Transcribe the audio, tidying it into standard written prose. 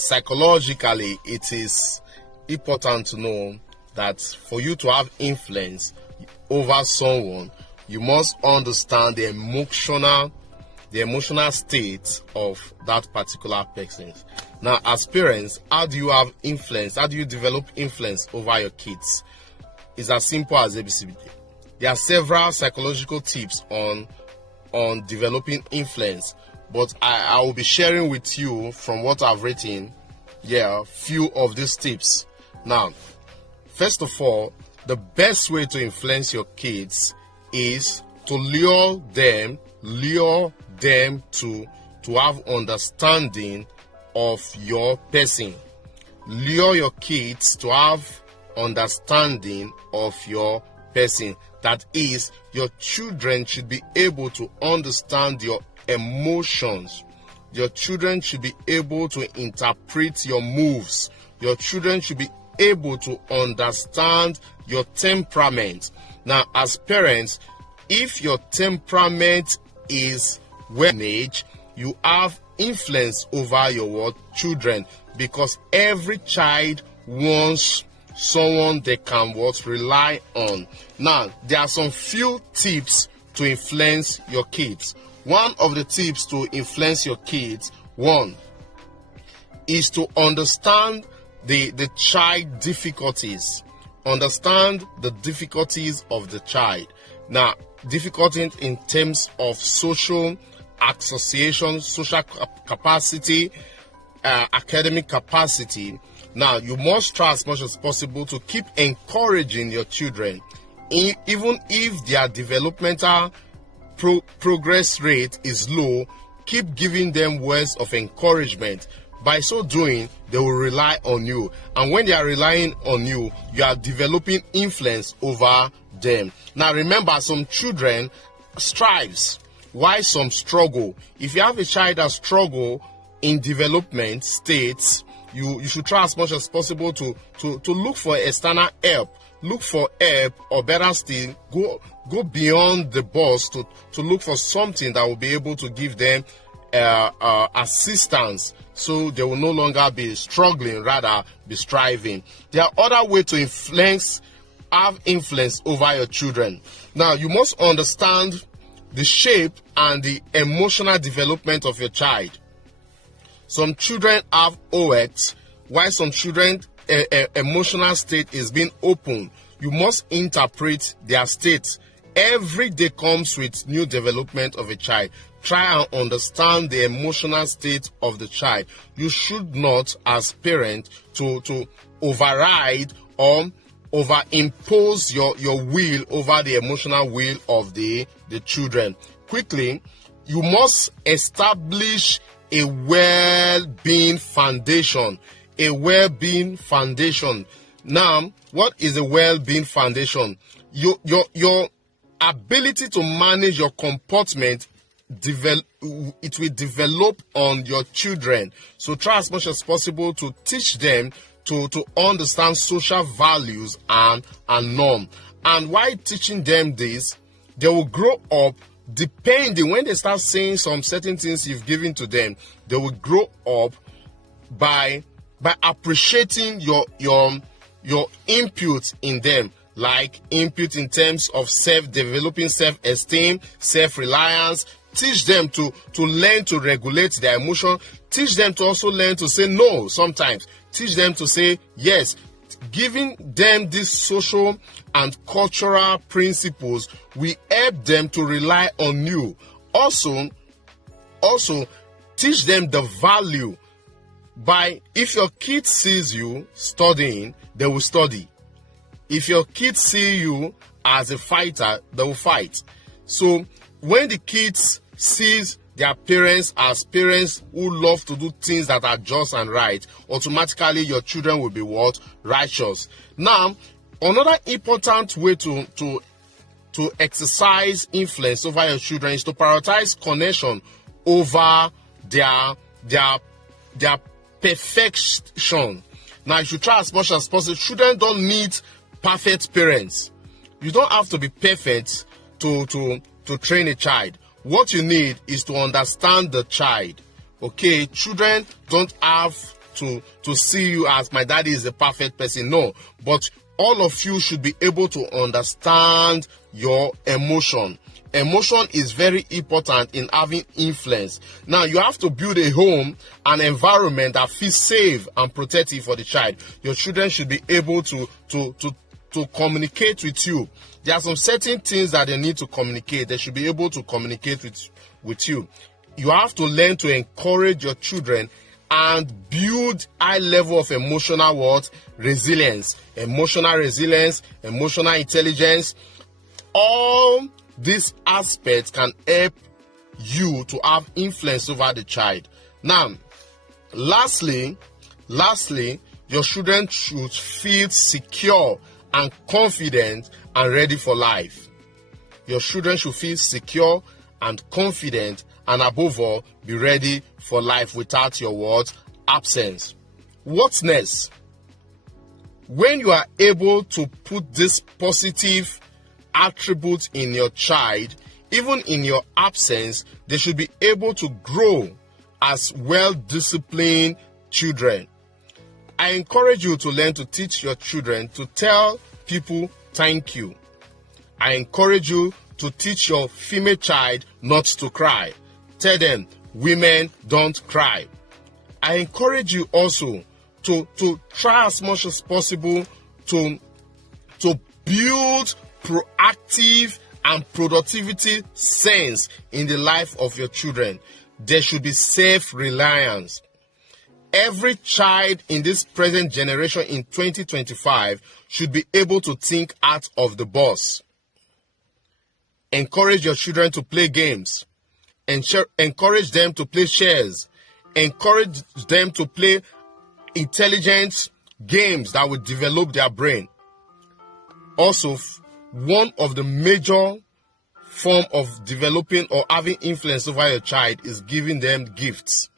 psychologically, it is important to know that for you to have influence over someone, you must understand the emotional state of that particular person. Now, as parents, how do you have influence? How do you develop influence over your kids? It's as simple as ABCD. There are several psychological tips on developing influence, but I will be sharing with you from what I've written few of these tips. Now, first of all, the best way to influence your kids is to lure them to have understanding of your person. Lure your kids to have understanding of your person. That is, your children should be able to understand your emotions. Your children should be able to interpret your moves. Your children should be able to understand your temperament. Now, as parents, if your temperament is well managed, you have influence over your children, because every child wants someone they can rely on. Now, there are some few tips to influence your kids. One of the tips to influence your kids, one, is to understand the child difficulties. Understand the difficulties of the child. Now, difficulties in terms of social association, social capacity, academic capacity. Now, you must try as much as possible to keep encouraging your children, even if their developmental progress rate is low. Keep giving them words of encouragement. By so doing, they will rely on you, and when they are relying on you, you are developing influence over them. Now, remember, some children strives, while some struggle. If you have a child that struggle in development states, you should try as much as possible to look for external help. Look for help, or better still, go beyond the boss to look for something that will be able to give them assistance, so they will no longer be struggling, rather be striving. There are other ways to have influence over your children. Now, you must understand the shape and the emotional development of your child. Some children have OX, while some children emotional state is being open. You must interpret their state. Every day comes with new development of a child. Try and understand the emotional state of the child. You should not, as parent, to override or overimpose your will over the emotional will of the children. Quickly, you must establish a well-being foundation. A well-being foundation. Now, what is a well-being foundation? Your ability to manage your comportment, it will develop on your children. So try as much as possible to teach them to understand social values and norm. And while teaching them this, they will grow up depending, when they start saying some certain things you've given to them, they will grow up by appreciating your input in them, like input in terms of developing self-esteem, self-reliance. Teach them to learn to regulate their emotion. Teach them to also learn to say no sometimes. Teach them to say yes. Giving them these social and cultural principles will help them to rely on you. Also teach them the value. If your kid sees you studying, they will study. If your kids see you as a fighter, they will fight. So when the kids sees their parents as parents who love to do things that are just and right, automatically your children will be righteous. Now, another important way to exercise influence over your children is to prioritize connection over their perfection. Now, you should try as much as possible. Children don't need perfect parents. You don't have to be perfect to train a child. What you need is to understand the child. Okay, children don't have to see you as my daddy is a perfect person. No, but all of you should be able to understand your emotion. Emotion is very important in having influence. Now, you have to build a home, an environment that feels safe and protective for the child. Your children should be able to communicate with you. There are some certain things that they need to communicate. They should be able to communicate with you. You have to learn to encourage your children and build high level of emotional resilience, emotional intelligence. All these aspects can help you to have influence over the child. Now, lastly, your children should feel secure and confident and ready for life. Your children should feel secure and confident, and above all, be ready for life without your absence. What's next? When you are able to put this positive attribute in your child, even in your absence, they should be able to grow as well-disciplined children. I encourage you to learn to teach your children to tell people thank you. I encourage you to teach your female child not to cry. Tell them women don't cry. I encourage you also to try as much as possible to build proactive and productivity sense in the life of your children. There should be self-reliance. Every child in this present generation in 2025 should be able to think out of the box. Encourage your children to play games. Encourage them to play chess. Encourage them to play intelligent games that will develop their brain. Also, one of the major form of developing or having influence over your child is giving them gifts.